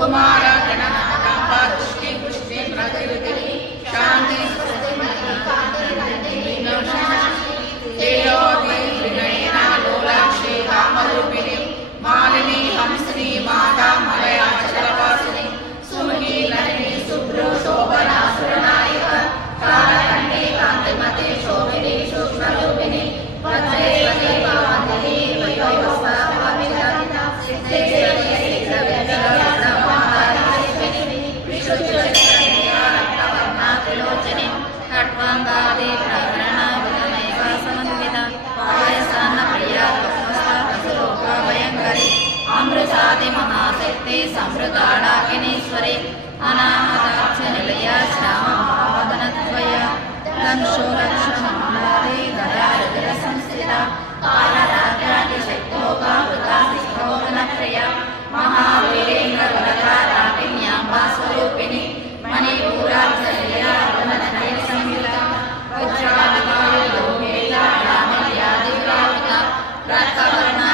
कुमार गणनाथांबा दृष्टि पुष्टि प्रकृति शांति तेजोदि त्रिनयना लोलाक्षी कामरूपिणी मालिनी हंसिनी माता मलयाचलवासिनी सुमुखी ललिनी शुभ्रो शोभना सुरनायक कालकंडी कांतिमती शोभिनी सूक्ष्मरूपिणी वज्रेश्वरी वामदेवी वयोस्वामिता सिद्धेश्वरी सिद्धविद्या महाराजेश्वरी विशुद्धचैतन्या रत्नवर्णा त्रिलोचनी खट्वांगादि प्रकरणा विनयका समन्विता पायसान्न प्रिया भस्मस्ता भयंकरी अमृतादि महाशक्ति समृताडाकिनीश्वरी अनामदाक्ष निलया श्यामवदनद्वया लंशो लक्ष्मणादि दयारुद्र संस्थिता कालराज्यादिशक्तोगा वृतास्थितोगनप्रिया महावीरेन्द्र वरदाराकिन्याम्बा स्वरूपिणी मणिपूराचल्या वननय संयुक्ता वज्रादिकाय लोकेता रामल्यादिविराविता रक्तवर्णा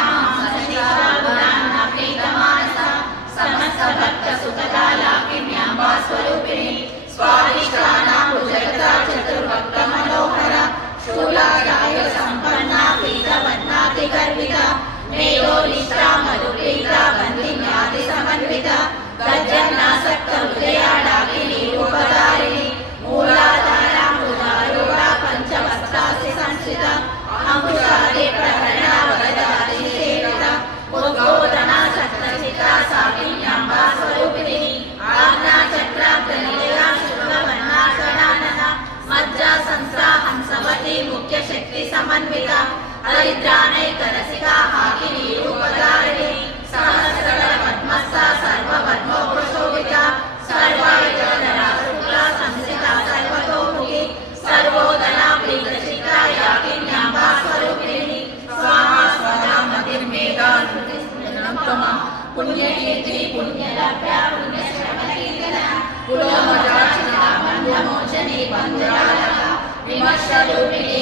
समस्त भक्त सुखदा लाकिन्याम्बा स्वरूपिणी स्वादिष्टानां भुजगता चतुर्भक्त मनोहरा शूलायुध संपन्ना पीतवर्णाति गर्विता मेयोनिष्ठा मधुप्रीता बन्दिन्यादि समन्विता गजन्नासक्त हृदया डाकिनी रूपधारिणी मूलाधारा मृगारूढा पंचवस्त्रासि संस्थिता अंकुशादि प्रहरणा वरदादि सेविता उद्बोधना सप्तचिता साकिन्याम्बा स्वरूपिणी आज्ञा चक्राब्धनिलया शुक्लवर्णासनानना मज्जा संस्था हंसवती मुख्य शक्ति समन्विता हरिद्रानैकरसिका हाकिनी रूपधारिणी सहस्रदल पद्मस्था सर्ववर्णोपशोभिता सर्वायुधधरा शुक्ला संस्थिता सर्वतोमुखी सर्वोदना प्रीतचित्ता याकिन्याम्बा स्वरूपिणी स्वाहा स्वधा मतिर्मेधा नृतिस्तमा पुण्यकीर्ति पुण्यलभ्या पुण्यश्रवणकीर्तना पुलोमजार्चिता बन्धमोचनी बन्धुरालका विमर्शरूपिणी